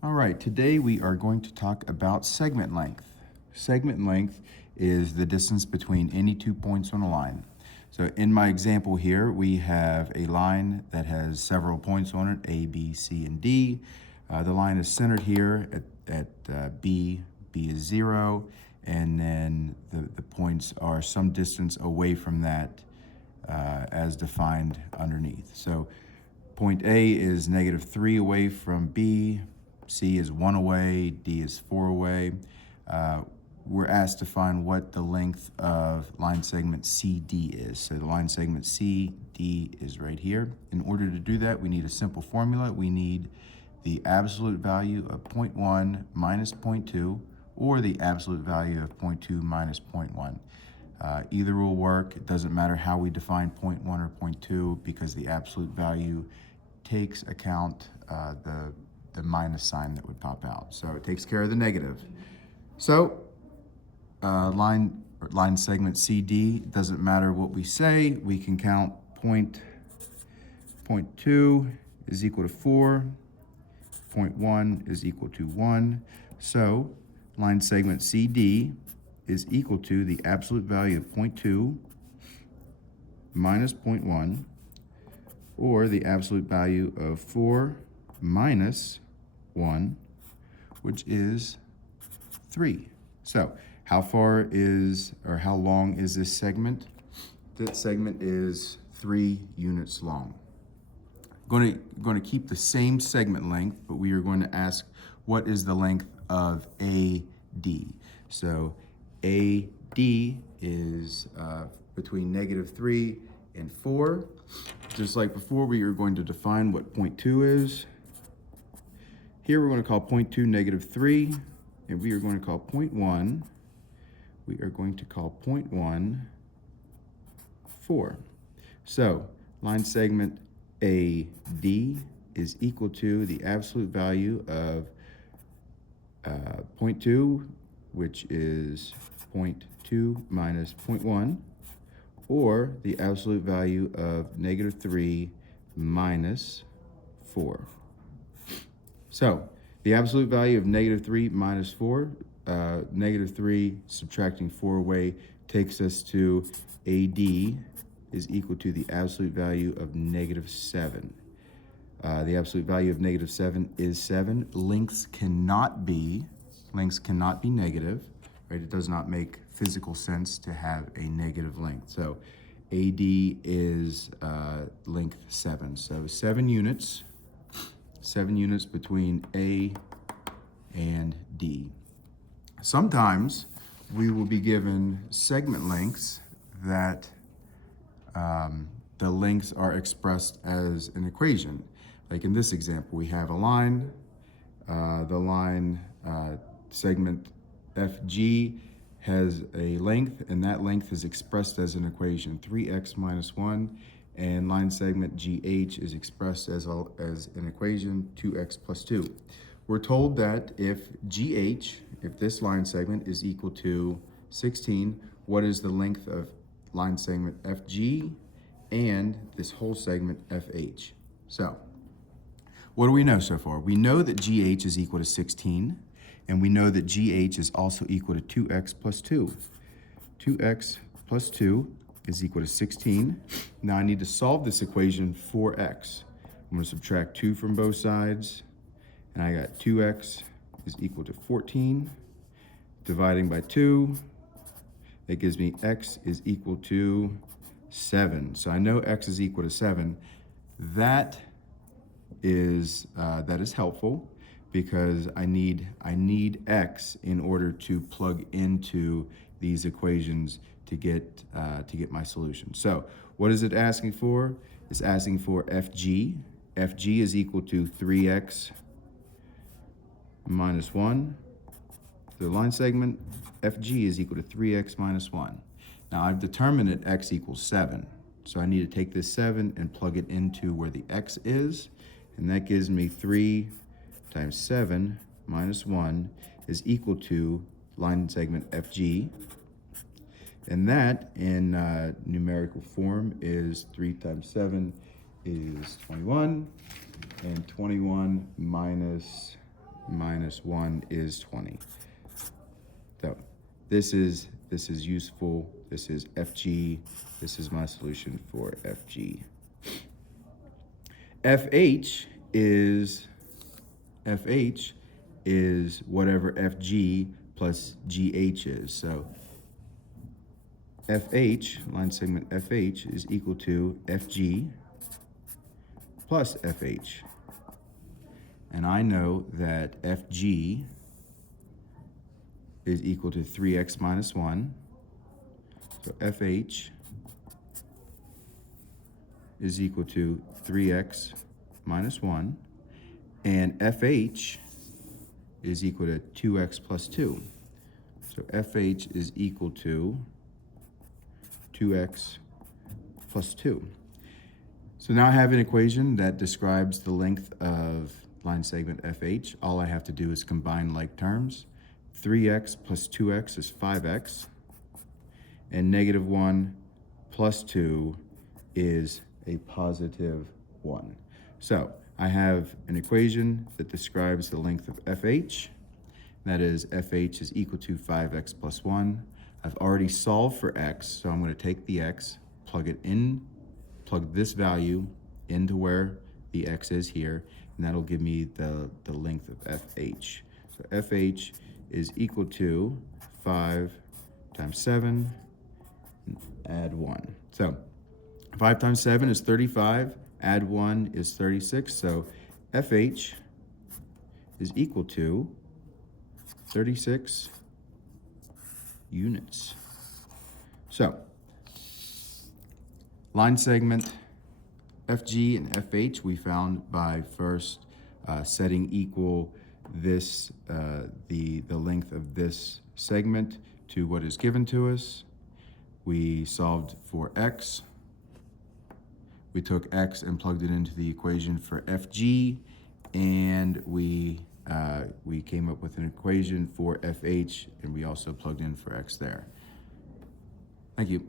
All right, today we are going to talk about segment length. Segment length is the distance between any 2 points on a line. So in my example here, we have a line that has several points on it, A, B, C, and D. The line is centered here at B. B is 0, and then the points are some distance away from that as defined underneath. So point A is -3 away from B, C is 1 away, D is 4 away. We're asked to find what the length of line segment CD is. So the line segment CD is right here. In order to do that, we need a simple formula. We need the absolute value of 0.1 minus 0.2, or the absolute value of 0.2 minus 0.1. Either will work. It doesn't matter how we define 0.1 or 0.2 because the absolute value takes account the minus sign that would pop out. So it takes care of the negative. So line segment CD, doesn't matter what we say, we can count 0.2 is equal to 4, 0.1 is equal to 1. So line segment CD is equal to the absolute value of 0.2 minus 0.1, or the absolute value of 4 minus 1, which is 3. So how far is, or how long is this segment? That segment is 3 units long. Going to keep the same segment length, but we are going to ask what is the length of AD. So AD is between -3 and 4. Just like before, we are going to define what 0.2 is. Here we're going to call 0.2 -3, and we are going to call 0.1, we are going to call 0.1 4. So line segment AD is equal to the absolute value of 0.2, which is 0.2 minus 0.1, or the absolute value of -3 minus 4. So the absolute value of -3 minus 4, -3 subtracting 4 away takes us to AD is equal to the absolute value of -7. The absolute value of -7 is 7. Lengths cannot be negative, right? It does not make physical sense to have a negative length. So AD is length 7. So 7 units between A and D. Sometimes we will be given segment lengths that the lengths are expressed as an equation. Like in this example, we have a line, the line segment FG has a length, and that length is expressed as an equation, 3x minus 1, and line segment GH is expressed as an equation, 2x plus 2. We're told that if GH, if this line segment is equal to 16, what is the length of line segment FG and this whole segment FH? So what do we know so far? We know that GH is equal to 16, and we know that GH is also equal to 2x plus 2. 2x plus 2 is equal to 16. Now I need to solve this equation for x. I'm going to subtract 2 from both sides, and I got 2x is equal to 14. Dividing by 2, that gives me x is equal to 7. So I know x is equal to 7. That is helpful because I need x in order to plug into these equations to get my solution. So what is it asking for? It's asking for FG. FG is equal to 3x minus 1. The line segment FG is equal to 3x minus 1. Now I've determined that x equals 7. So I need to take this 7 and plug it into where the x is. And that gives me 3 times 7 minus 1 is equal to line segment FG. And that, in numerical form, is 3 times 7 is 21. And 21 minus minus 1 is 20. So this is useful. This is FG. This is my solution for FG. FH is whatever FG plus GH is. So FH, line segment FH, is equal to FG plus FH. And I know that FG is equal to 3x minus 1. So FH is equal to 3x minus 1. And FH is equal to 2x plus 2. So FH is equal to 2x plus 2. So now I have an equation that describes the length of line segment FH. All I have to do is combine like terms. 3x plus 2x is 5x. And negative 1 plus 2 is a positive 1. So I have an equation that describes the length of FH. That is, FH is equal to 5x plus 1. I've already solved for x, so I'm going to take the x, plug this value into where the x is here, and that'll give me the length of FH. So FH is equal to 5 times 7, add 1. So 5 times 7 is 35, add 1 is 36, so FH is equal to 36 units. So line segment FG and FH we found by first setting equal this the length of this segment to what is given to us. We solved for x. We took x and plugged it into the equation for FG, and we came up with an equation for FH, and we also plugged in for x there. Thank you.